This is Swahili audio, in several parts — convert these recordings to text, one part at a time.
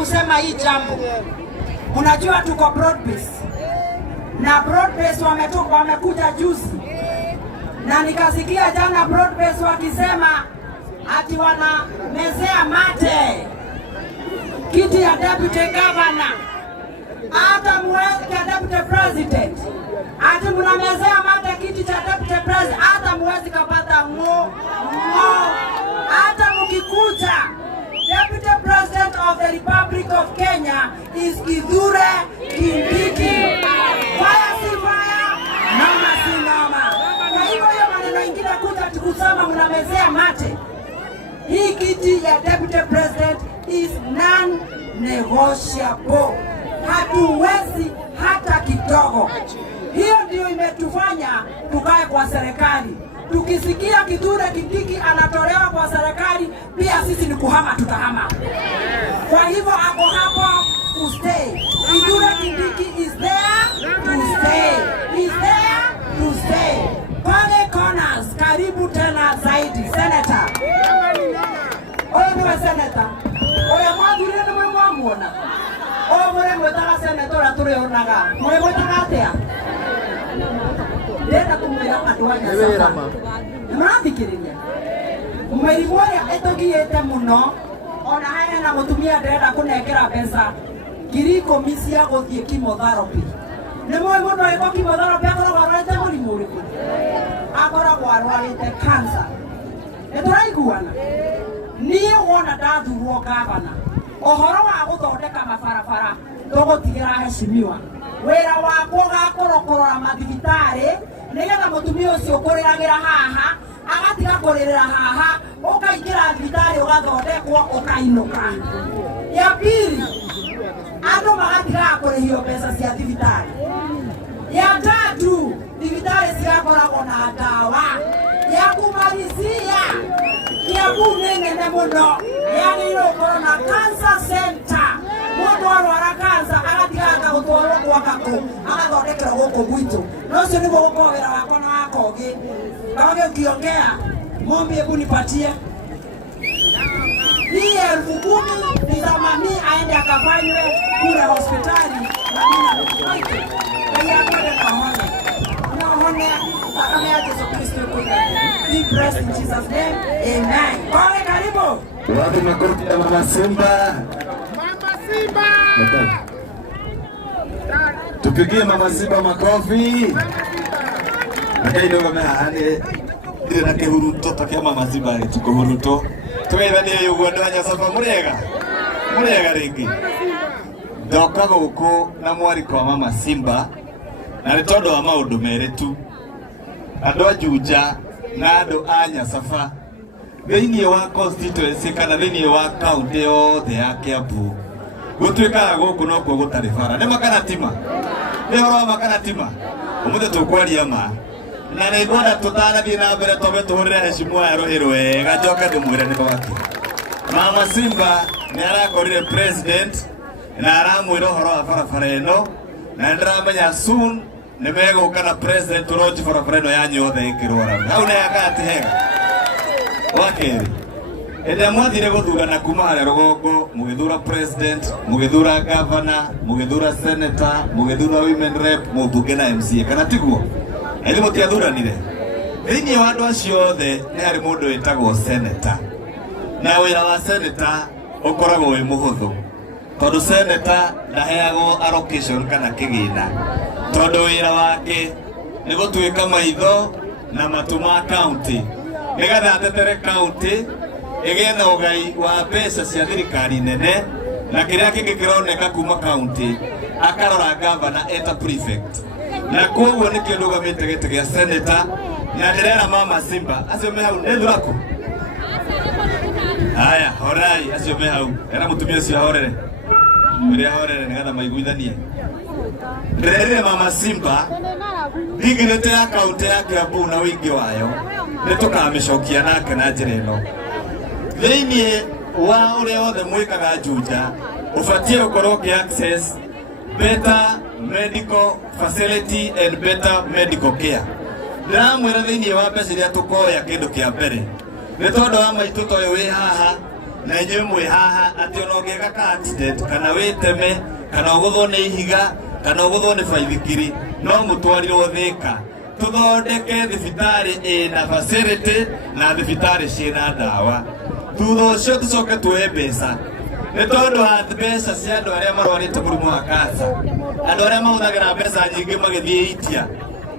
kusema hii jambo. Unajua tuko Broadbase. Na Broadbase wamekuja juzi. Na nikasikia jana Broadbase wakisema ati wanamezea mate kiti ya deputy governor. Hata mwezi deputy president. Ati mnamezea mate kiti cha deputy president. Hata mwezi kapata hata mkikuja. Deputy President of the Republic of Kenya is Kithure Kindiki. Fire si fire, noma si noma. Na hivyo hiyo maneno ingine kuja tukusema mnamezea mate. Hii kiti ya Deputy President is non-negotiable. Hatuwezi hata kidogo. Hiyo ndio imetufanya tukae kwa serikali. Tukisikia Kithure Kindiki anatolewa kwa serikali, pia sisi ni kuhama, tutahama. Kwa hivyo hapo hapo to stay. Kithure Kindiki is there to stay. Is there to stay. Pale Corners, karibu tena zaidi. Senator. Oye niwe senator. Oye mwadhuri ni mwamuona. Oye mwere mwetaka senator aturi onaga. Mwere mwetaka atea. Deta kumwira aduanya sasa. Mwathikiriria. Mwirigwoya etogiyete muno. Ona haya na mutumia ndenda kunengera pesa. Kiriko misia guthie chemotherapy. Nimwe mundu ego chemotherapy akoragwo arwarite murimu uriku. Akoragwo arwarite cancer. Nituraiguana. Nie wona ndathurwo gavana. Ohoro wa guthondeka mabarabara tugutigera heshimiwa. Wira wakwo gakorokora mathibitari nigetha mutumia ucio kuriragira haha agatiga kuririra haha ukaingira thibitari ugathondekwo ukainuka. Ya pili andu magatiga kurihio pesa cia thibitari. Ya tatu thibitari cigakoragwo na dawa ya kumalizia ya kunene muno yagirwo gukorwo na cancer center. Mundu arwara cancer agatiga gutwarwo kwa Gaku agathondekerwo guku gwitu. No cio niguo gukorwo wira wakwa na wakogi. Kama ukiongea mombi hebu nipatie hii 10,000 ni za mami aende akafanywe kule hospitali na mimi nakufaite. Kaya kwenda kaone. Unaone kama ya Yesu Kristo yuko be blessed in Jesus name. Amen. Kale karibu. Watu makofi ya Mama Simba. Mama Simba. Tupigie Mama Simba makofi. Ndio kama hane ndira kihuruto takia Mama Simba tukuhuruto. Twethanie yugo ndanya saba murega ringi. Ndoka guku na mwari kwa Mama Simba na ni tondu wa maundu meretu. Andu ajuja na andu anya safa thiini wa constituency kana thiini wa county yothe ya Kiambu gutwika guku no kuo gutari bara ni makana tima ni horo makana tima umuthe tukwaria ma na ni ngona tutarathie na mbere tobe tuhurire heshimwa ya rohirwe gajoka ndumwire ni baki. Mama Simba ni arakorire president na aramwira horo wa barabara eno na ndiramenya soon ni meguka na president roji barabara eno yanyu yothe ikirwara hau ne yakati hega wakeri. Ede mwathire guthurana kuma harĩa rũgongo mugithura president, mugithura governor, mugithura senator, mugithura women rep, mubunge na MCA kana tiguo. Eli mutiathuranire. Thĩinĩ wa andũ acio othe nĩ harĩ mũndũ wĩtagwo senator. Na wĩra wa senator ũkoragwo wĩ mũhũthũ. Tondũ senator ndaheagwo allocation kana kĩgĩna. Tondũ wĩra wake nĩ gũtuĩka maitho na matu ma county. Nigetha atetere county ĩgĩe na ũgai wa mbeca cia thirikari nene na kĩrĩa kĩngĩ kĩroneka kuma county akarora governor eta prefect. Na koguo nĩ kĩo ndũgamĩte gĩtĩ gĩa senator na ndĩrera Mama Simba acio me hau nĩ thuraku. Haya, horai acio me hau. Era mũtumia ũcio ahorere. Ũrĩa ahorere nĩgetha maiguithanie. Ndĩrerire Mama Simba thigirĩte ya county ya Kiambu na ũingĩ wayo nĩ tũkamĩcokia nake na njĩra ĩno. Thĩinĩ wa ũrĩa othe mwĩkaga Juja ũbatiĩ gũkorwo access better medical facility and better medical care. Ndĩramwĩra thĩinĩ wa mbeca iria tũkoya kĩndũ kĩa mbere nĩ tondũ wa maitũ toyo wĩ haha na inyuĩ mwĩ haha atĩ ona ũngĩka accident kana wĩteme kana ũgũthwo nĩ ihiga kana ũgũthwo nĩ baithikiri no mũtwarirwo Thĩka tũthondeke thibitarĩ ĩna facility na thibitarĩ ciĩna ndawa. Thutha ũcio tũcoke tuoye mbeca nĩ tondũ mbeca cia andũ arĩa marwarĩte mũrimũ wa cancer, andũ arĩa mahũthagĩra mbeca nyingĩ magĩthiĩ India,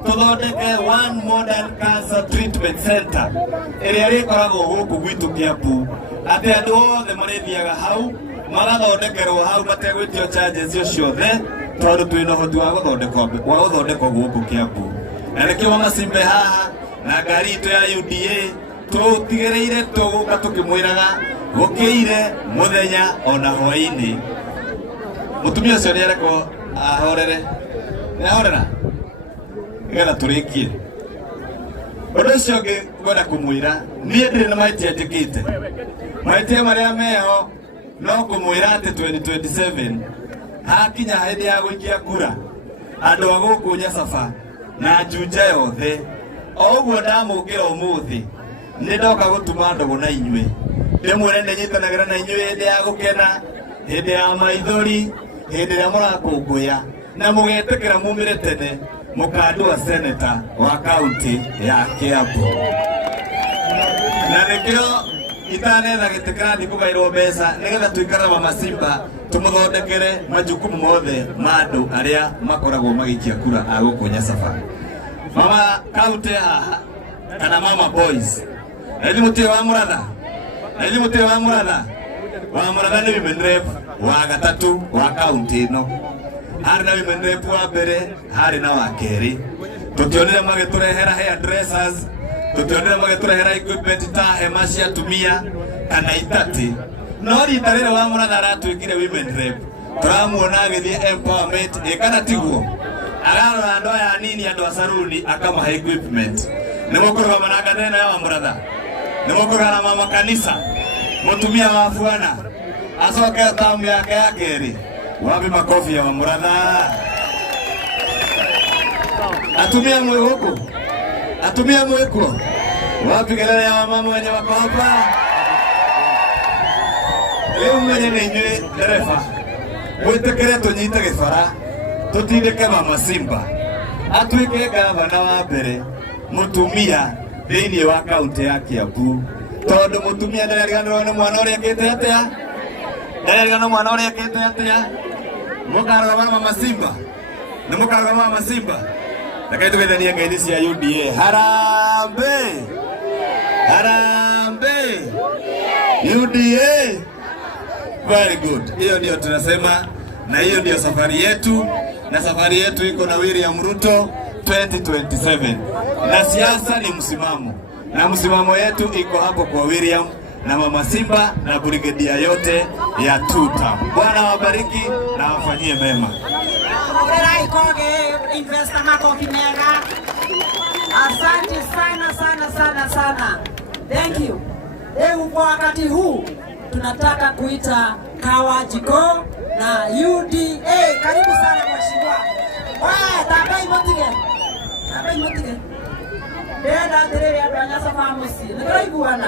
tũthondeke one modern cancer treatment center ĩrĩa ĩrĩkoragwo gũkũ gwitũ Kiambu, atĩ andũ othe marĩthiaga hau magathondekerwo hau mategwĩtio charges icio ciothe tondũ twĩna ũhoti wa gũthondekwo gũkũ Kiambu. Na nĩkĩo Mama Simba haha na ngari itũ ya UDA tũtigĩrĩire tũgũka tũkĩmwĩraga gũkĩire mũthenya ona hwaĩ-inĩ. Mũtumia ũcio nĩarekwo ahorere, nĩahorera nĩgetha tũrĩkie. Ũndũ ũcio ũngĩ ngwenda kũmwĩra niĩ ndĩrĩ na mahĩtia njĩkĩte, mahĩtia marĩa meho no kũmwĩra atĩ 2027 hakinya hĩndĩ ya gũikia kura andũ a gũkũ Nyacaba na Juja yothe o ũguo ndamũkĩra ũmũthĩ nĩ ndoka gũtuma ndogo na inyuĩ ndĩmwĩre nĩnyitanagĩra na inyuĩ hĩndĩ ya gũkena, hĩndĩ ya maithori, hĩndĩ ĩrĩa mũrakũngũya na mũgetĩkĩra mumĩre tene mũkandua seneta wa kaunti ya Kiambu. Na nĩkĩo itanetha gĩtĩ kĩrathiĩ kũgaĩrwo mbeca nĩgetha tũikare Mama Simba tũmũthondekere majukumu mothe ma andũ arĩa makoragwo magĩikia kura a gũkũ Nyacaba. Mama kaunti haha kana Mama Boys Eli Mũtĩ wa Mũratha, Eli Mũtĩ wa Mũratha, wa Mũratha nĩ women rep wa gatatũ wa kaunti ĩno. Harĩ na women rep wa mbere, harĩ na wa kerĩ. Tũtionire magĩtũrehera hairdressers, tũtionire magĩtũrehera equipment ta hema cia atumia kana itatĩ. No rita rĩrĩ wa Mũratha aratuĩkire women rep, tũramuona agĩthiĩ empowerment, ĩkana tiguo. Agarora andũ aya anini andũ a saruni akamahe equipment. Nĩmũkũrũgama na ngathĩna ya wa Mũratha, nĩmũkũrũgama na mama kanisa, mũtumia wa Bwana acoke tamu yake ya kerĩ. Wapi makofi ya wa Mũratha? Atumia mwĩ gũkũ, atumia mwĩ kuo, wapi kelele ya wamama wenye wako hapa? Leo mwenye nĩ inyuĩ ndereba mwĩtĩkĩre tũnyite gĩbara tũtindĩke Mama Simba atuĩke gavana wa mbere mũtumia thĩinĩ wa kaunti ya Kiambu, tondũ mũtumia ndarĩganĩrwo nĩ mwana ũrĩa ekĩte atĩa, ndarĩganĩrwo mwana ũrĩa ekĩte atĩa. Mũkarũgama na Mama Simba, nĩ mũkarũgama Mama Simba. Reke tũgeithanie ngeithi cia UDA. Harambee, harambee, UDA. Very good. Hiyo ndio tunasema na hiyo ndio safari yetu, na safari yetu iko na William Ruto 2027. Na siasa ni msimamo, na msimamo yetu iko hapo kwa William na Mama Simba na brigedia yote ya tuta. Bwana wabariki na wafanyie mema. Asante sana sana sana sana. Thank you. Leo kwa wakati huu tunataka kuita Kawa Jiko na UDA. Karibu sana mheshimiwa. Wewe tabai motige. Tabai motige. Deda tere ya Nyacaba musi. Nĩtũraiguana.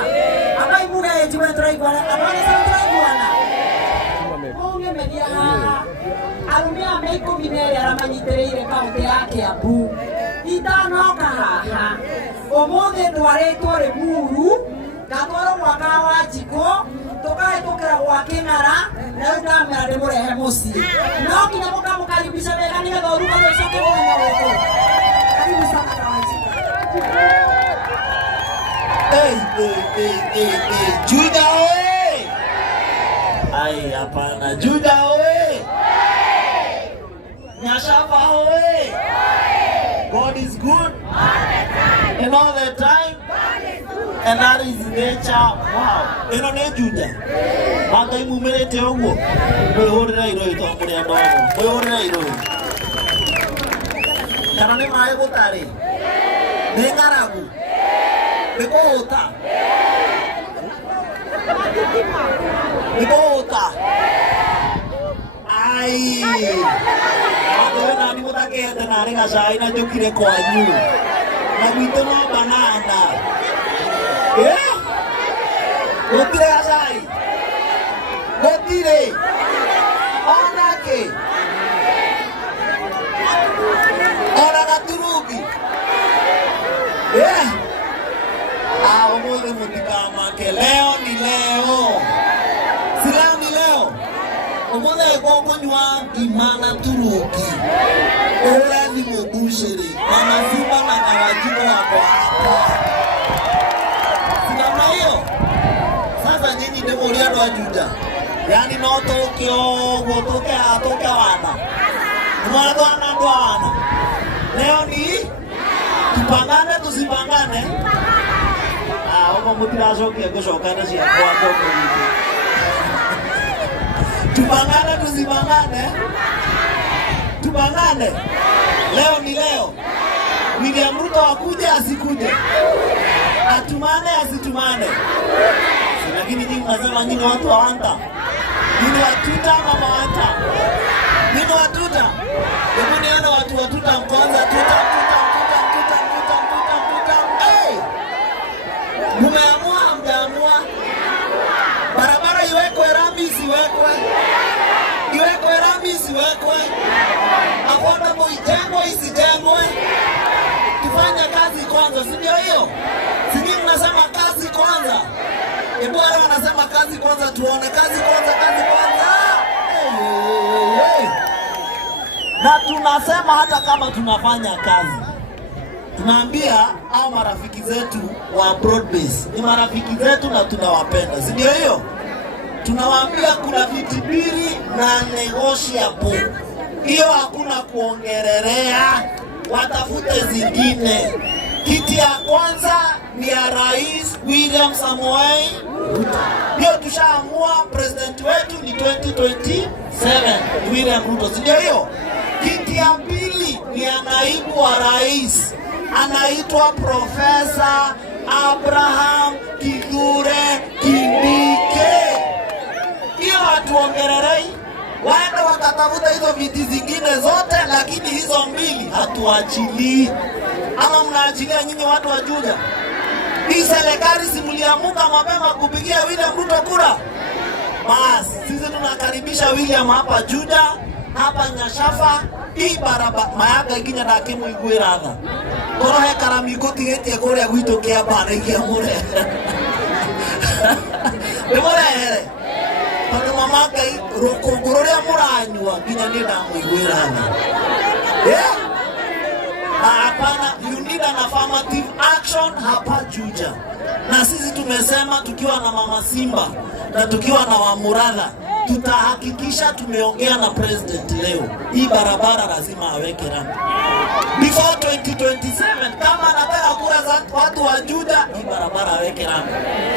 Abai muge jiwe nĩtũraiguana. Abana sasa nĩtũraiguana. Munge media haha. Arumia meiko minere aramanyitĩrĩire kaunti ya Kiambu. Itanoka haha. Ũmũthĩ ndwarĩtwo Limuru. Gatwaro gwa Kawa Jiko. Tũkahĩtũkĩra gwa Kĩng'ara. Na ndamera ndĩmũrehe mũciĩ. No nginya mũkamũkaribisha wega nĩgetha ũruga rũcoke mwanya wĩtũ. Karibu sana Kawa Jiko. Juja oye! Ai, hapana. Juja oye! Nyacaba oye! God is good and all the time, and that is nature. Wow! Ĩno nĩ Juja. Magai mumĩrĩte ũguo. Mwĩhũrĩre irũĩ tondũ mũrĩ andũ othe. Mwĩhũrĩre irũĩ. Kana nĩ maĩ gũtarĩ? Nĩ ng'aragu? Nĩ kũhũta? Nĩ kũhũta? Ai! Andũ nani mũtakĩhete narĩ gacai na njũkire kwanyu. Na gwitũ no banana. Gũtirĩ gacai? Odire. Onake. Ona Gaturugi. Yeah. Omole mutikamake. Leo ni leo. Si leo ni leo. Omole koko nywa imana Turugi. Ora ni mubushiri. Mama Simba na Kawajiko wako hapa. Sinamna hiyo. Sasa nyinyi ndio mliano wa Juja. Yani no toke wana. Mwana. Leo ni tupangane tusipangane. Huko mutirazokia kushokana si hapo. Tupangane tusipangane. Tupangane. Leo ni leo. William Ruto akuje asikuje. Atumane asitumane. Lakini nyinyi mnasema nyinyi watu wa wanta. Nyinyi watuta mama wanta. Nyinyi watuta. Hebu nione watu watuta kwanza tuta. Hey! Mumeamua mjaamua. Barabara iwekwe rami isiwekwe. Iwekwe rami isiwekwe. Affordable ijengwe isijengwe. Tufanye kazi kwanza, si ndio hiyo? Si nyinyi mnasema kazi kwanza. Ebora wanasema kazi kwanza, tuone kazi kwanza. Hey. Na tunasema hata kama tunafanya kazi, tunaambia au marafiki zetu wa broad base ni marafiki zetu na tunawapenda, si ndio hiyo? Tunawaambia kuna viti mbili na negotiable. Hiyo hakuna kuongelelea, watafute zingine. Kiti ya kwanza ni ya Rais William Samoei Ruto. Hiyo tushaamua, president wetu ni 2027 William Ruto, ndio hiyo. Kiti ya pili ni ya naibu wa rais, anaitwa Profesa Abraham Kithure Kindiki. Hiyo hatuongelelei, waende wakatafuta hizo viti zingine zote, lakini hizo mbili hatuachilii. Ama mnaachilia nyinyi watu wa Juja? Hii serikali si mliamuka mapema kupigia William Ruto kura? Bas, sisi tunakaribisha William hapa Juja, hapa Nyashafa, hii barabara mayaga ikinya dakimu iguiratha. Korohe karamiko tigetie kore gwito kia bana ikia mure. Demore. Tono mamaka rokogororia muranywa kinya ni damu iguiratha. Yeah. Hapana, you need an affirmative action hapa Juja. Na sisi tumesema tukiwa na Mama Simba na tukiwa na Wamuradha, tutahakikisha tumeongea na president leo. Hii barabara lazima aweke rami. Before 2027, kama anataka kura za watu wa Juja, hii barabara aweke rami.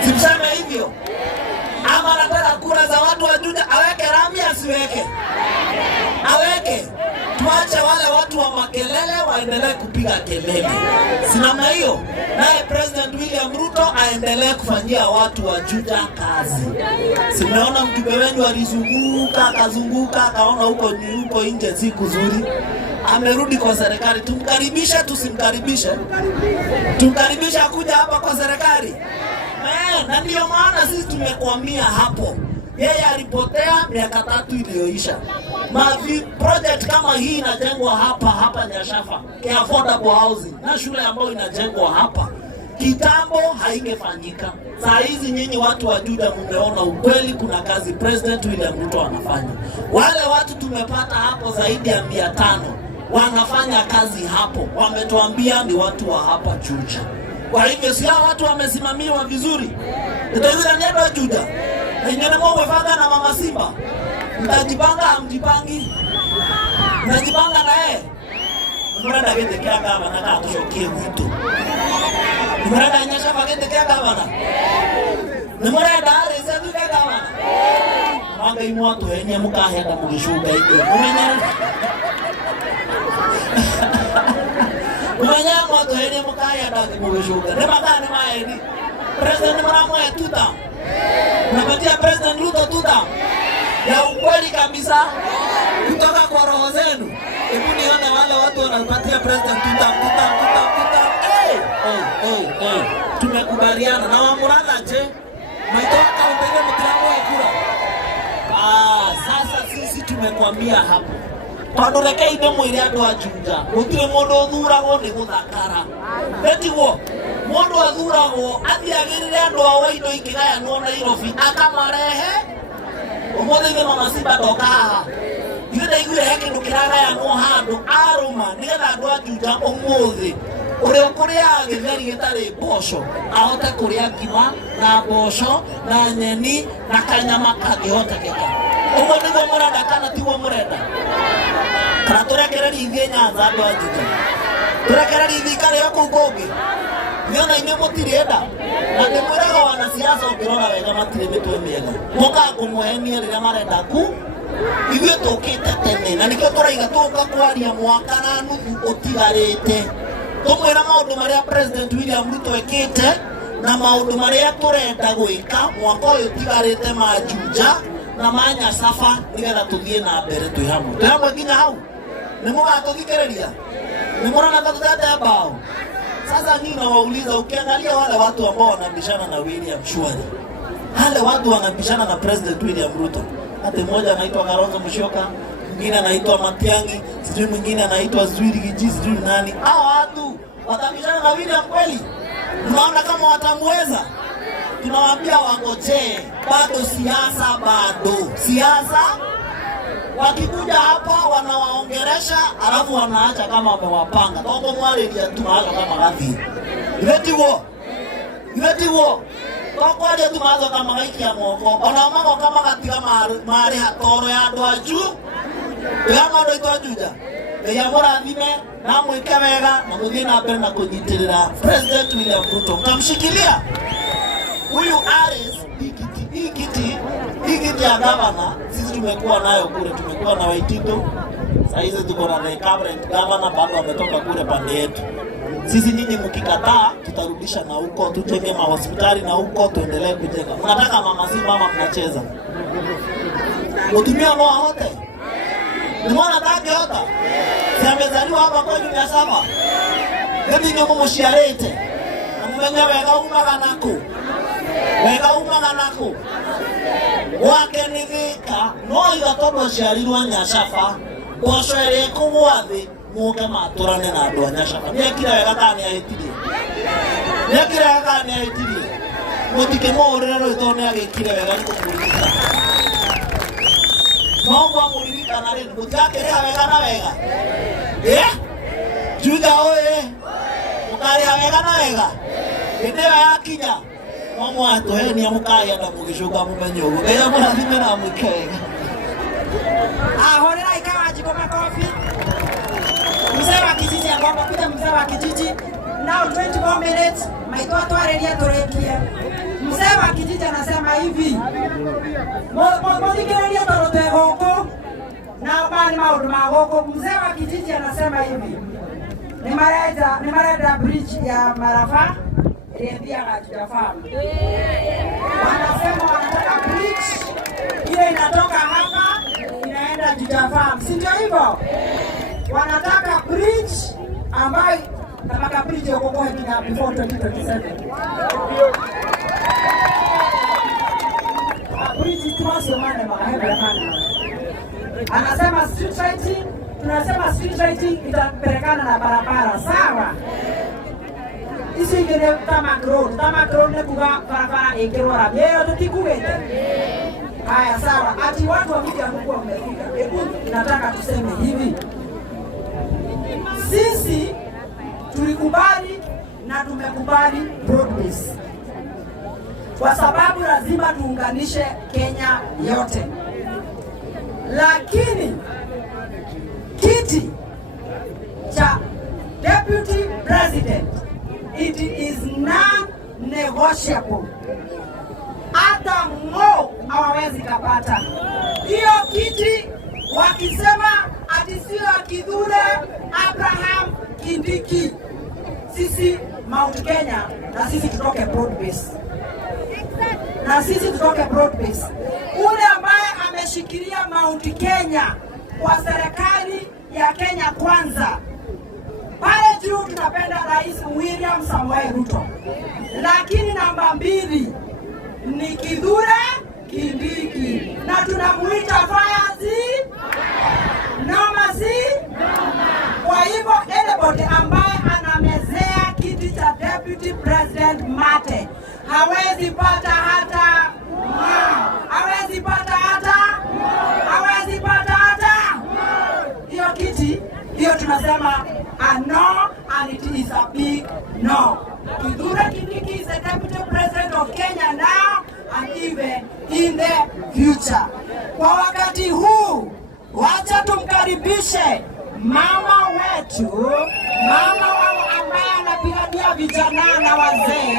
Simseme hivyo. Ama anataka kura za watu wa Juja, aweke rami asiweke? Aweke. Tuache wale watu wa makelele waendelee kupiga kelele. Sinamna hiyo. Naye President William Ruto aendelee kufanyia watu wa Juja kazi. Simeona mjumbe wenu akazunguka akaona huko nje si kuzuri. Amerudi kwa serikali. Tumkaribishe tusimkaribishe? Tumkaribishe akuja hapa kwa serikali. Na ndio maana sisi tumekwamia hapo. Yeye alipotea miaka 3 iliyoisha. Project kama hii inajengwa hapa Nyashafa, affordable housing, na shule ambayo inajengwa hapa kitambo haingefanyika. Saa hizi nyinyi watu wa Juja mmeona ukweli, kuna kazi President William Ruto anafanya. Wale watu tumepata hapo zaidi ya 500 wanafanya kazi hapo, wametuambia ni watu wa hapa Juja. Kwa hivyo si hao watu wamesimamiwa vizuri. Ndio ndio wa Juja. Nyinyi mwefaga na Mama Simba. Mtajipanga hamjipangi. Mtajipanga na yeye. Mrenda gete kia kama na tushokie mtu. Mrenda Nyashafa gete kia kama na. Mrenda ale zetu kia kama na. Mwanga imoto yenye mukahenda mugishuga hiyo. Umenya moto yenye mukahenda mugishuga. Nemakane maeni. President Maramu ya tuta. Unapatia President Ruto tuta ya ukweli kabisa kutoka kwa roho zenu. Hebu nione wale watu wanapatia President tuta. Tumekubaliana na Wamuradha je? Maitoka upende mtilango ya kura. Sasa sisi tumekwambia hapo. Tondu reke inde mwire andu a Juja. Gutire mundu uthuragwo ni guthakara. Betiguo mundu athuragwo athiagirire andu a Waindo ikigayanwo Nairobi akamarehe. Umuthige Mama Simba ndoka haha. Ithe igwire he kindu kiragayanwo handu aruma nigetha andu a Juja umuthi uri ukuria githeri gitari mboco ahote kuria ngima na mboco na nyeni na kanyama kangihoteka. Uguo niguo murenda kana tiguo murenda? Kana turekereri ithiĩ Nyanza andu a Juja? Turekereri thikari yo kuu kungi? Niona inyuĩ mũtirĩenda na ndĩmwĩraga wanasiasa ũngĩrora wega matirĩ mĩtwe mĩega. Mokaga kũmũhenia rĩrĩa marenda ku. Ithuĩ tũkĩte tene na nĩkĩo tũraiga tũka kwaria mwaka na nuthu ũtigarĩte. Tumwĩra maũndũ marĩa President William Ruto ekĩte na maũndũ marĩa tũrenda gwĩka mwaka ũyũ ũtigarĩte ma Juja na ma Nyasafa nigetha tũthiĩ na mbere twĩ hamwe. Twĩ hamwe nginya hau. Nĩ mũgatũthikĩrĩria? Nĩ mũrona tatutete mbao? Sasa nyinyi nawauliza, ukiangalia wale watu ambao wanabishana na William Shwari, wale watu wanabishana na President William Ruto. Hata mmoja anaitwa Kalonzo Musyoka, mwingine anaitwa Matiang'i, sijui mwingine anaitwa Zwiri Giji, sijui nani. Hao watu watabishana na William kweli? Unaona kama watamweza? Tunawaambia wangojee, bado siasa, bado siasa. Wakikuja hapa wanawaongeresha alafu wanaacha kama wamewapanga. Toko mwale dia tunaacha kama gathi. Ivetiguo. Toko wale tunaacha kama gaiki ya moko. Ona mako kama gatiga mari hatoro ya andu a Juja. Tuyama andu aitu a Juja. Eya mũrathime na mwĩke wega na mũthiĩ na mbere na kũnyitirĩra President William Ruto. Mtamshikilia. Huyu Aris hii kiti ya gavana sisi tumekuwa nayo kule, tumekuwa na Waitito. Sasa hizi tuko na the current governor bado ametoka kule pande yetu. Sisi nyinyi mkikataa tutarudisha na huko, tujenge mahospitali na huko tuendelee kujenga. Mnataka Mama Simba ama mnacheza? Utumia loa hote. Ni mwana take hota. Si amezaliwa hapa kwa Juja Saba. Ndio nyomo mushiarete. Mmenye wega umaga nako. Wega umaga nako. Wake ni thika no igatondo ciarirwo Nyasafa mboco ĩrĩ kũgwa thĩ mũke matũrane na andũ a Nyasafa. Nĩekire wega kana nĩahĩtirie? Nĩekire wega kana nĩahĩtirie? Mũtikĩmũhũrĩre rũĩ tondũ nĩagĩkire wega nĩkũmũririkana. No mwamũririkana rĩu mũtirakĩrĩha wega na wega? Juja oye! Mũkarĩha wega na wega? Hĩndĩ ĩyo yakinya mama atohenia mukaya na mugishuka mumenye ugo. Eya mũrathime na mwĩke wega. Horera ikawaji kwa makofi. Mzee wa kijiji ngomba kuja mzee wa kijiji. Now 24 minutes maitwa twareria turekie. Mzee wa kijiji anasema hivi. Modikireria toro twegoko. Na bali maundu magoko. Mzee wa kijiji anasema hivi. Ni marenda bridge ya Marafa. Riendia Juja Farm. Wanasema wanataka bridge ile inatoka hapa inaenda Juja Farm. Si ndio hivyo? Wanataka bridge ambayo kama bridge yako kwa kina before 2027. Bridge tuwasio mane mahebe ya mane. Anasema street lighting, tunasema street lighting itapelekana na barabara, sawa? Isi ingine Tamak Road ne kuga barabara ikirora bieyo tutikugete. Haya sawa, ati watu wa miji wanakuwa wamefika. Hebu nataka tuseme hivi. Sisi tulikubali na tumekubali broad-based. Kwa sababu lazima tuunganishe Kenya yote. Lakini kiti cha Deputy President, it is non-negotiable. Hata Mo hawawezi kapata hiyo kiti. Wakisema ati sio Kithure Abraham Kindiki, sisi Mount Kenya na sisi tutoke broad base. Na sisi tutoke broad base. Ule ambaye ameshikilia Mount Kenya kwa serikali ya Kenya Kwanza, pale juu tunapenda Rais William Samoei Ruto. Lakini namba 2 ni Kithure Kindiki na tunamuita Fayazi Nomasi. Kwa hivyo anybody ambaye anamezea kiti cha deputy president mate hawezi pata hata hawezi pata hiyo kiti. Hiyo tunasema a no, and it is a big no. Kithure Kindiki is the deputy president of Kenya now and even in the future. Kwa wakati huu wacha tumkaribishe mama wetu, mama ambaye anapigania vijana na wazee,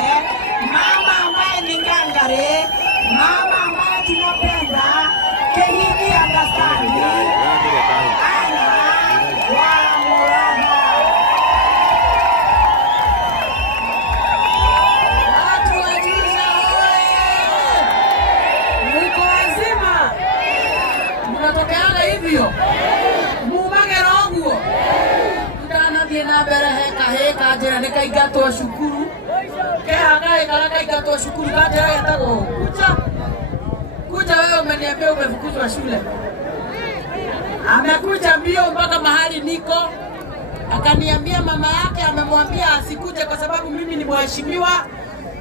mama ambaye ni ngangare, mama ambaye tunapenda, Kehigi Understandi, Anna Wamuraha. Watu wa Juja oye! Mwiko wazima! Mnatokeana hivyo? Na mbere heka njĩra nĩ kaingatwo cukuru kehaga ĩkara kaingatwo cukuru kanjĩra getagwo kuja wewe umeniambia umefukuzwa shule. Amekuja mbio mpaka mahali niko, akaniambia mama yake amemwambia asikuje kwa sababu mimi ni mheshimiwa,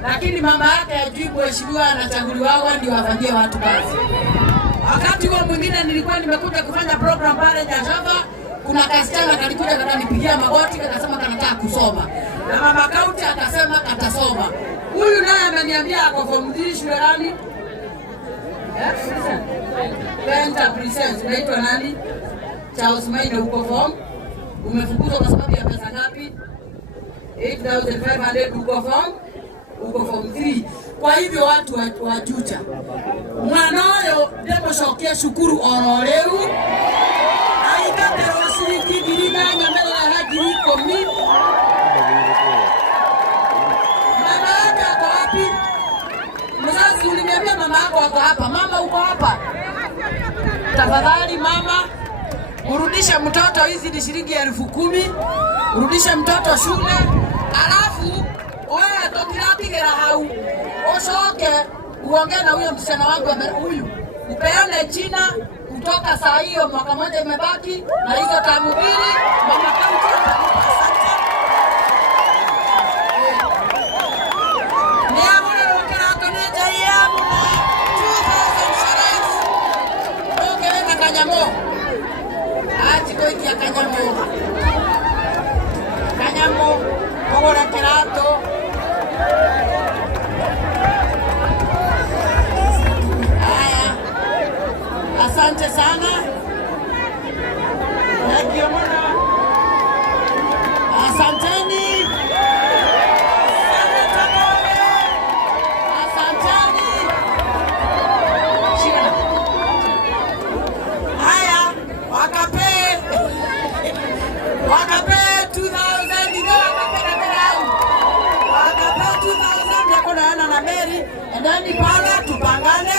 lakini mama yake hajui mheshimiwa anachaguliwa ndio afanyie watu kazi. Wakati huo mwingine nilikuwa nimekuja kufanya program pale Java. Kuna kasichana kalikuja kananipigia magoti akasema kanataka kusoma. Na mama kaunti akasema katasoma. Huyu naye ameniambia ako form 3 shule gani? Penta Presence. Unaitwa nani? Charles Maina uko form. Umefukuzwa kwa sababu ya pesa ngapi? 8,500 uko form 3. Kwa hivyo watu wa Juja. Mwana oyo demo shokia shukuru ororeu. Aikatero shiriki girina nyamela hadi komi. Mama yake ako wapi? Mzazi uliniambia mama yako ako hapa. Mama uko hapa? Tafadhali mama, urudishe mtoto, hizi ni shilingi 10,000. Urudishe mtoto shule. Alafu wewe tokiratigera hau. Osoke uongee na huyo msichana wangu huyu. Upeane jina kutoka saa hiyo mwaka mmoja imebaki na hizo tamu mbili mama kaunti atalipa. Asante. Ni amore wakera koneja yamu 2000 shillings. Okay, na kanyamo. Ati koiki ya kanyamo. Kanyamo kogora kerato. Asante sana. Asanteni. Asanteni. Shika. Haya, wakape 2000 ndio wakape tena. Wakape 2000 yako na Mary, ndani pale tupangane.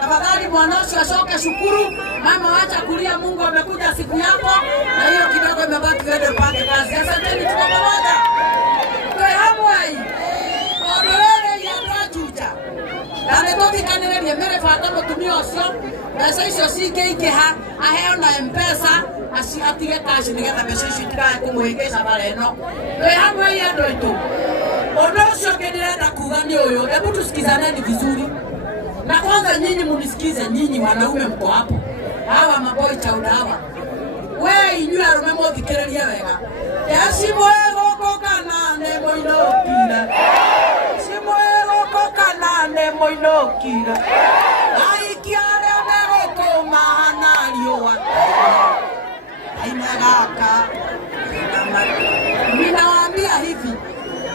Tafadhali mwanausi asoke shukuru. Mama wacha kulia, Mungu amekuja siku yako. Na hiyo kidogo imebaki twende pande kazi. Asanteni tuko pamoja. Kwa hamwai. Odorere ya Juja. Dale toki kanele mere fata mutumia ucio. Pesa icio cingĩingĩha aheo na M-Pesa atige cash nigetha mbeca icio itikae kũmũhĩngĩca bara ĩno. Twĩ hamwe andũ aitũ. Ũndũ ũcio ndĩrenda kuga nĩ ũyũ. Hebu tusikizaneni vizuri. Na kwanza nyinyi munisikize, nyinyi wanaume mko hapo. Hawa maboi chaudawa. Wewe inywe arume muthikiririe wega. Yashimwego kokana ne moinokira. Shimwego kokana ne moinokira. Aikiare mego komana riwa. Ainagaka. Ninawaambia hivi.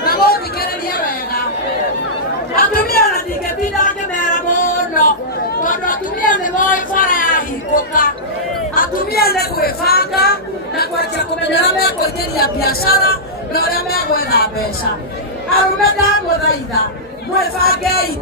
Na muthikiririe wega. Atumia na ningetinda ngemera muno. Tondu atumia ni moi bara ya hikoka. Atumia ni gwĩbanga na kwanjia kũmenya ũrĩa mekũingĩria biacara na ũrĩa megwetha mbeca. Arume ndamũthaitha mwĩbangei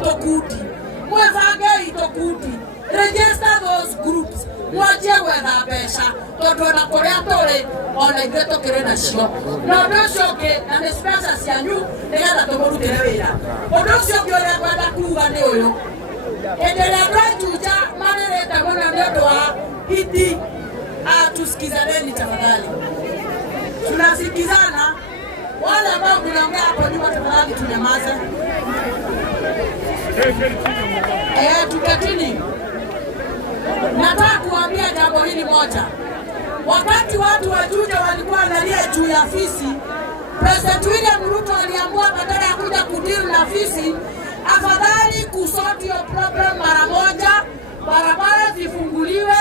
tũkundi. Register those groups. Mwanjie gwetha mbeca tondu ona kũrĩa tũrĩ ona ithuĩ tũkĩrĩ nacio. Na ũndũ ũcio ũngĩ na nĩ mbeca cianyu nĩgetha tũmũrutĩre wĩra. Ũndũ ũcio ũngĩ ũrĩa ngwenda kuuga nĩ ũyũ. endelea tuja maneno mwana ndio wa hiti. Tusikizaneni tafadhali. Tunasikizana. Wale ambao mnaongea hapo nyuma tafadhali tunyamaze. Tukatini. Nataka kuambia jambo hili moja. Wakati watu wa Juja walikuwa wanalia juu ya fisi, President William Ruto aliamua badala ya kuja kudili na fisi, afadhali kusort hiyo problem mara moja, barabara zifunguliwe,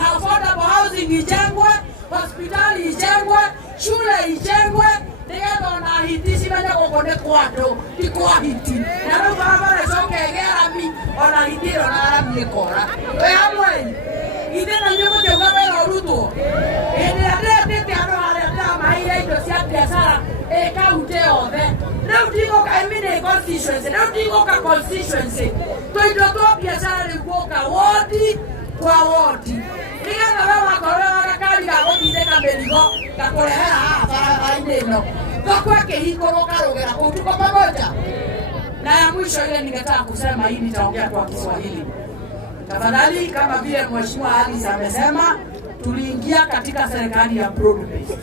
affordable housing ijengwe, hospitali ijengwe, shule ijengwe, ndio na hitisi bana kokone kwato iko hiti. Na ndio barabara zoke gerami ona hitiro na arami ekora. Hamwe. Ide na nyuma je ngabela Ruto. Ende ate ano ala maile ndo sia biashara kaunti othe. Leo digo ka emine constituency, leo digo ka constituency. Toindo to biashara ni kuoka wodi kwa wodi. Nigana baba korora kali ga gotinde ka beligo ka korehera barabara ndeno. Kwa kehiko karogera kutuko pamoja. Na ya mwisho ile ningetaka kusema, hii nitaongea kwa Kiswahili. Tafadhali, kama vile Mheshimiwa Alice amesema, tuliingia katika serikali ya broad based.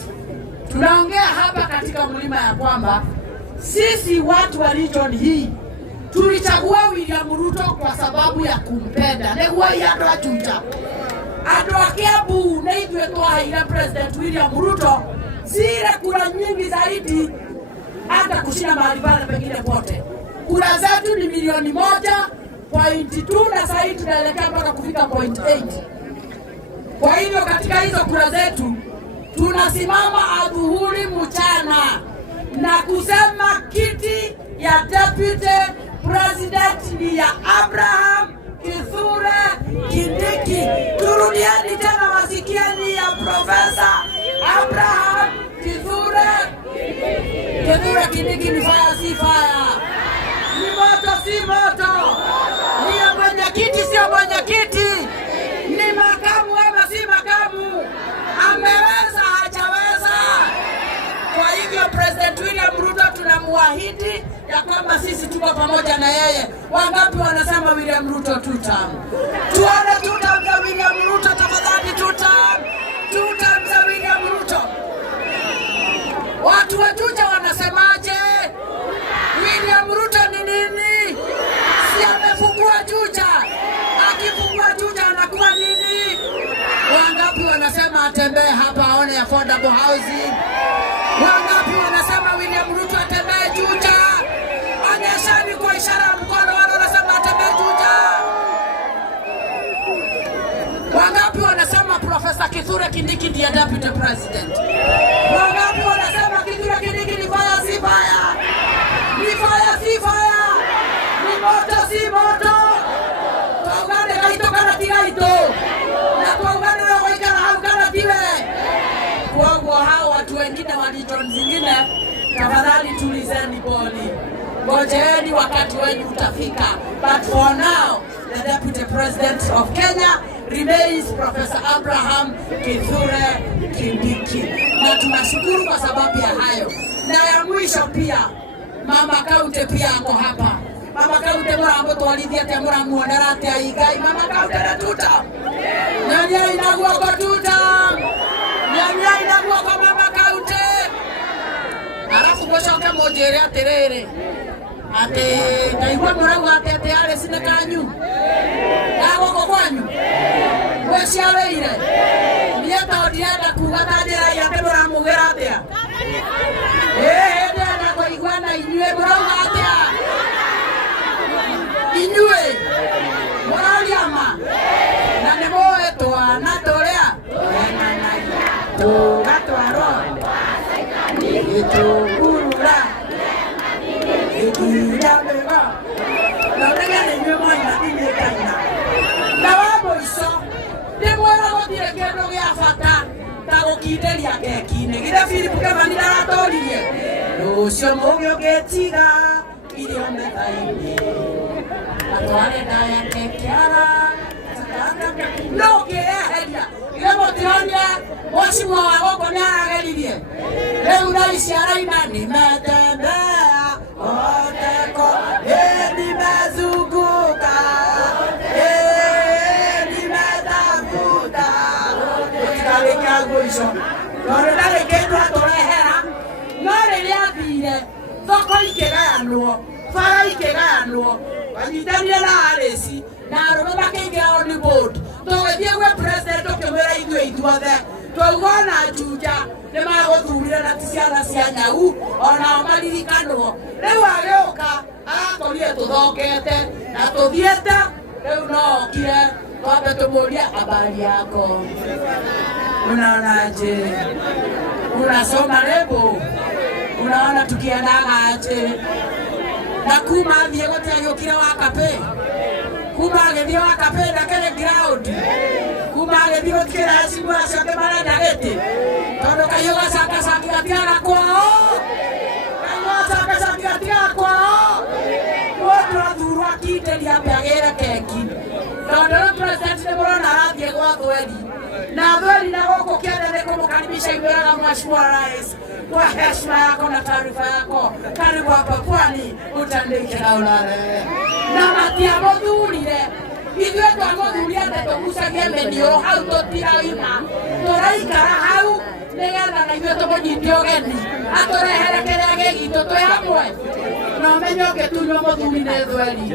Tunaongea hapa katika mlima ya kwamba sisi watu wa region hii tulichagua William Ruto kwa sababu ya kumpenda. Negwa yado achuja. Adoakebu na hivyo twahaira President William Ruto zile kura nyingi zaidi hata kushinda mahali pale pengine pote. Kura zetu ni milioni 1.2 na sasa hivi tunaelekea mpaka kufika 0.8. Kwa hivyo katika hizo kura zetu tunasimama adhuhuri mchana na kusema kiti ya deputy president ni ya Abraham Kithure Kindiki. Turudiani tena wasikieni ya Professor Abraham Kithure Kindiki. Ni fire si fire, ni moto si moto, ni mwenyekiti sio mwenyekiti, ni makamu ama si makamu, ameweza hajaweza. Kwa hivyo President William Ruto tunamuahidi ya kwamba sisi tuko pamoja na yeye. Wangapi wanasema William Ruto tutam? Tuone tutam za William Ruto tafadhali, tutam za William Ruto. Watu wa Juja wanasemaje? William Ruto ni nini? Si amefungua Juja. Akifungua Juja anakuwa nini? Wangapi wanasema atembee hapa aone affordable housing? Wangapi wanasema William Ruto atembee Juja? Onyeshani kwa ishara mkono wale wanasema atembee Juja. Wangapi wanasema Professor Kithure Kindiki ndiye deputy president? Wangapi wanasema Kithure Kindiki ni fire si fire? Ni fire si fire? Ni moto si moto? Tuungane kaito kana tigaito. Na tuungane na waikana hau kana tiwe. Kwa hao watu wengine wa region zingine, tafadhali tulizeni boli. Ngojeeni wakati wenu utafika. But for now, the Deputy President of Kenya remains Professor Abraham Kithure Kindiki. Na tunashukuru kwa sababu ya hayo. Na ya mwisho pia, Mama Kaunti pia ako hapa. Mama Kaunti mwarambo tuwalithia te muramuonera te aigai. Mama Kaunti na tuta. Nyanya inagua kwa tuta. Nyanya inagua kwa Mama Kaunti. Alafu mwishoke mojere aterere. Ate kaigwa muragu ate ale sine kanyu. Yago kokwanyu. Weshareire. Nieta odiada kugatajera yate muramugera atea. Ndio kwa igwana inywe muragu atea. Inywe. Muraliama. Na nemo etwa na torea. Tugatwaro. Iturura. Ikirabega. Na ndegane nyuma ina kaina. Na wabo iso. Ndemwera gotire kendo gya fata. Tagokinderia gekine. Gire Philip Kevani ndaratoririe. Rucio mugyo getiga. Irio methaini. Atware ndaya kekiara. No kireheria. Leo tionia mheshimiwa wako ni arageririe. Leo ndai ciara-ina nimetembea oteko nimezunguka mwisho. Tondũ ndarĩ kĩndũ atũrehera, no rĩrĩa athire, thoko ikĩgayanwo, bara ikĩgayanwo, wanyitanire na arĩci, na arũme makĩingĩra on board. Tũgĩthiĩ gwĩ president ũkĩmwĩra ithuothe, twauga ona Juja nĩmagũthurire na ti ciana cia nyau, onao maririkanwo. Rĩu agĩũka agakorire tũthongete na tũthiĩte, rĩu no okire twambe tũmũrie habari yako. Unaonaje? Unasoma lebo? Unaona tukiendaga aje? Na kuma thiĩ gũtiagĩũkire Wakape, kuma agĩthiĩ Wakape na kene ground, kuma agĩthiĩ gũtikĩra acimu acio angĩ marenda gĩtĩ, tondũ Kahiũ Gacakacaki gatiaga kwao, Kahiũ Gacakacaki gatiaga kwao. Mũndũ athurwo akindĩria ambe agĩre keki, tondũ rĩu president nĩ mũrona arathiĩ gwa Thweri, na Thweri na gũkũ kĩanda nĩ kũmũkaribisha imwĩraga Mheshimiwa Rais, kwa heshima yako na taarifa yako, karibu hapa Pwani, utandike na ulale. Na matiamũthurire, ithuĩ twamũthurire na tũgucagie mĩniũrũ hau tũtirauma, tũraikara hau nĩgetha na ithuĩ tũmũnyite ũgeni, atũrehere kĩrĩa gĩgitũ twĩ hamwe. Na ũmenye ũngĩtunywo mũthuri nĩ Thweri,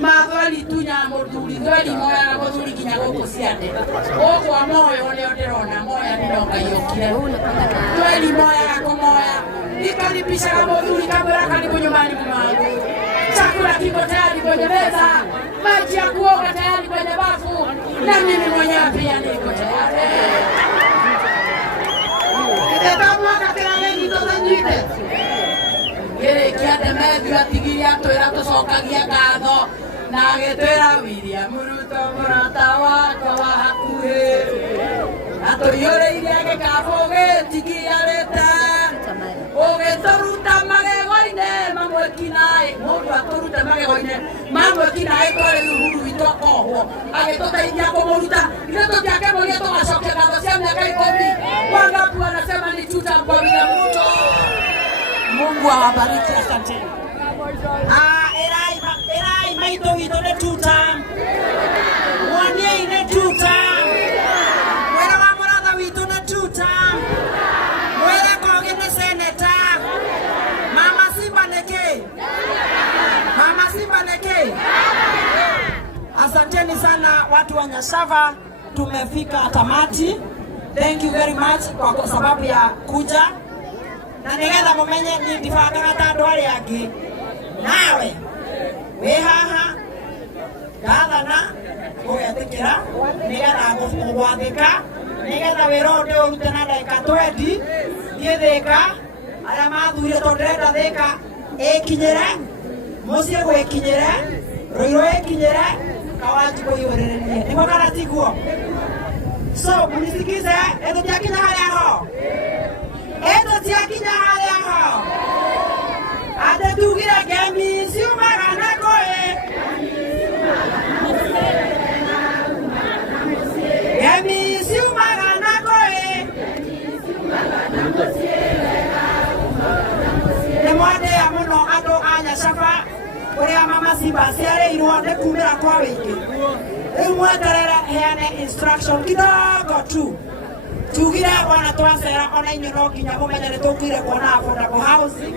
Mathweri tunya mũthuri, Thweri moya na mũthuri nginya gũkũ Ciande. Ũguo moyo nĩo ndĩrona, moya nĩndoka yũkire. Thweri moyaga kũmoya, ikaribishaga mũthuri kamwĩra karibu nyumbani mwangu. Chakula kiko tayari kwenye meza, maji ya kuoga tayari kwenye bafu, na mimi mwenyewe pia niko tayari. Mwaka tena wengi tũthanyite. Gĩrĩkia Demetrio atigirie atwĩra tũcokagie ngatho, na agĩtwĩra William Ruto mũrata wakwa wa hakuhĩ, atũiyũrĩirie gĩkabũ gĩtigiarĩte, ũgĩtũruta magego-inĩ mamwe kinaĩ, mũndũ atũrute magego-inĩ mamwe kinaĩ twarĩ Uhuru witũ akohwo, agĩtũteithia kũmũruta, ithuĩ tũtiakĩmũria tũgacokia ngatho cia mĩaka 10. Wangapi wanasema ni tutampa William Ruto. Mungu awabariki, asanteni. Erai maito wito ne tutam. Mwanie ine tutam. Mwera wa mũratha wito ne tutam. Mwera koge ne seneta. Mama Simba neke. Mama Simba neke. Asanteni sana watu wa Nyasava, tumefika tamati. Thank you very much kwa sababu ya kuja. Na nigetha mumenye ni ndibangaga ta andũ arĩa angĩ. Nawe wĩ haha gathana ũgetĩkĩra nigetha gũgwathĩka, nigetha wĩra ũyũ ndĩũrute na ndagĩka 20 thiĩ Thĩka, arĩa mathurire tondũ ndĩrenda Thĩka ĩkinyĩre, mũciĩ gwĩkinyĩre, Ruiru ĩkinyĩre, Kawanjikũ iyũrĩrĩrie. Nĩguo kana tiguo? So munisikize, tũtiakinya harĩa ho. Tiakinya harĩa ho. Ate tugire ngemi ciumaga na kũĩ. Ngemi ciumaga na kũĩ. Nĩmwendea mũno andũ a Nyacaba ũrĩa Mama Simba ciarĩirwo nĩ kumĩra kwa wĩingĩ. Rĩu mweterere heane instruction kidogo tu. Tugire wana twacera ona inyuĩ no nginya mũmenye nĩ tũkire kuona affordable housing,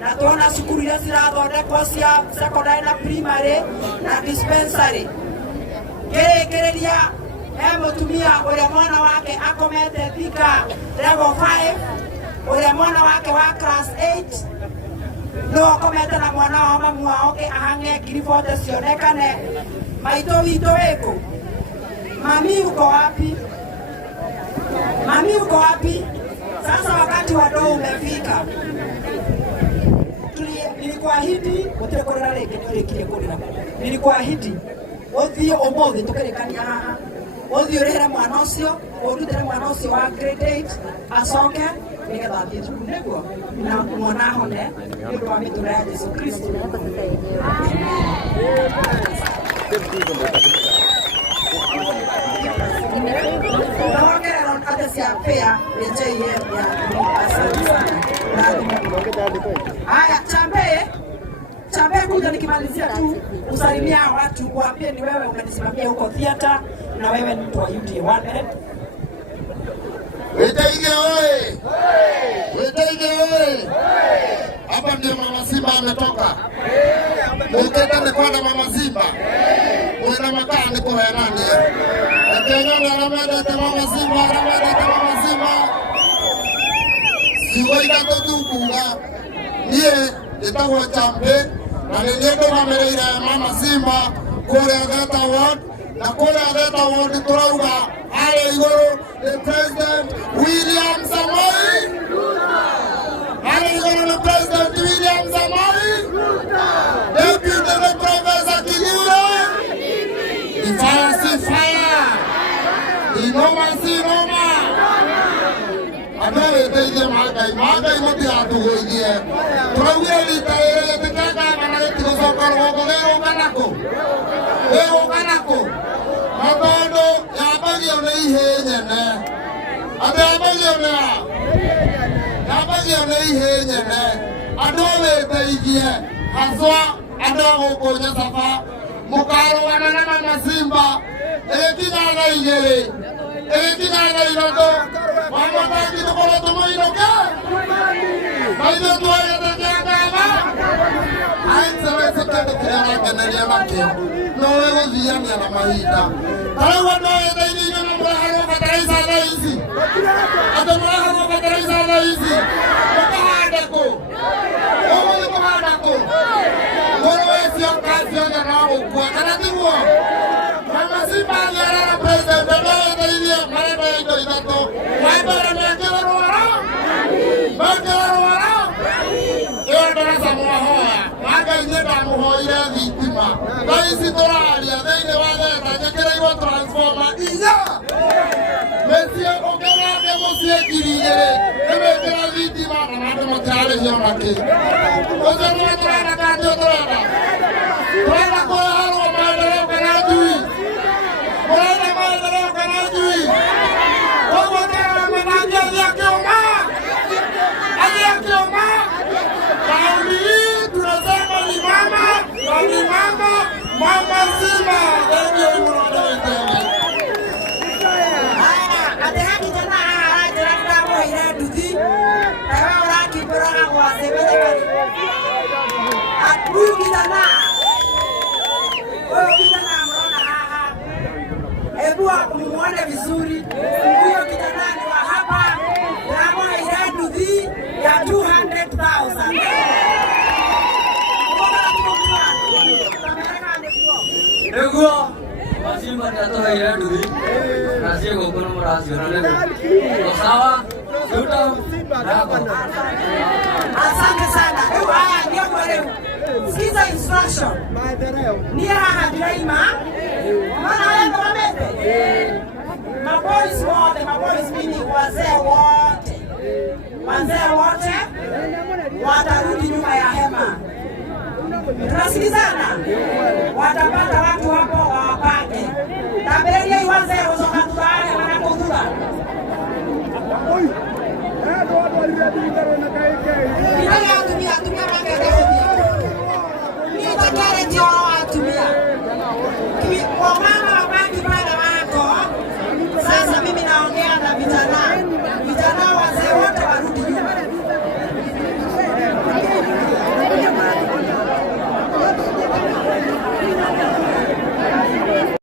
na tuona cukuru iria cirathondekwo cia secondary na primary na dispensary. Kĩrĩkĩrĩria he mũtumia ũrĩa mwana wake akomete Thika level 5, ũrĩa mwana wake wa class 8 no akomete na mwana wa mamu wao ahang'e ngiri 40 cionekane. Maitũ witũ wĩkũ? Mami uko wapi? Mami uko wapi? Sasa wakati wa doo umefika. Nilikuahidi wote korera reke nĩũrĩkirie kũrĩra. Nilikuahidi ũthiĩ ũmũthĩ tũkĩrĩkania haha, ũthiĩ ũrĩhere mwana ũcio, ũrutĩre mwana ũcio wa grade 8 acoke nĩgetha athiĩ thukuru, nĩguo na mwana ahone nĩ ũndũ wa mĩtũrĩre ya Yesu Kristo. Haya, Chambe kuja nikimalizia tu usalimia watu, kuambia ni wewe unanisimamia huko theater na wewe ni mtu wa UDA 100. Wetaige oye! Wetaige oye! Hapa ndio Mama Simba ametoka. Muketa ni kwa Mama Simba. Mwena makaa ni kwa nani? Kenya aramada ta Mama Simba, aramada ta Mama Simba. Siwaita kutukuga. Nie itakuwa champe na niliendo mamereira ya Mama Simba kule Agata Ward na kule Agata Ward turauga ale igoro the President William Samoei Ruto. Ale igoro the President William Samoei Ruto. Deputy the Professor Kinyure. The fire si fire. The noma si noma. Adore teje magai moti atugoigie. Turauga litaere tekaka manale tikosokar wogolero kanako. Eo kanako. Mabondo yabagi ole ihenyene. Ade yabagi ole ihenyene. Adore teigie. Haswa adogo konya safa. Mukaro wana Mama Simba. Ekina na igere. Ekina na irodo. Mama bagi to kola to mo iroke. Baido to ya ta kama. Ai sawe sekete kera kenelia makio. No wewe viani na mahida. Tawa no ya ni no mraharo kataiza na hizi. Ado mraharo kataiza na hizi. Kahada ko. Omo ko kahada ko. Wewe sio kazi ya nao kwa kana tiwo. Mama Simba ya president ndio ile mara ndio itato. Wabara mekero wara. Mekero wara. Yo darasa muhoya. Maga nyeba muhoya vitima. Kaisi toralia dai wale tajekera iwa transforma. Iya. Mesia okera demo sie kirigere. Emekera vitima na mate motale hiyo mate. Ozo ni torana kajo torana. Torana ko haro maendeleo kana jui. Torana maendeleo kana jui. Ogo tena manaje ya kioma. Ali ya kioma. Kauli tunasema ni Mama Simba ndio imuondoe. Ate haki tena ajira kwa ile duti. Tawa ora kibora kwa sebele kali. Atu kitana. Wewe kitana mnaona haha. Hebu muone vizuri. Huyo kitana ni wa hapa. Tawa ile duti ya 200,000. Ego, masih berkata saya dulu. Nasi gopur merasi orang lagi. Kosawa, sudah. Asante sana. Haya ndio mwalimu. Sikiza instruction. Ni raha daima. Maana wewe ndo wamete. Maboys wote, maboys mini wazee wote. Wazee wote watarudi nyuma ya hema. Tunasikizana? Watapata watu hapo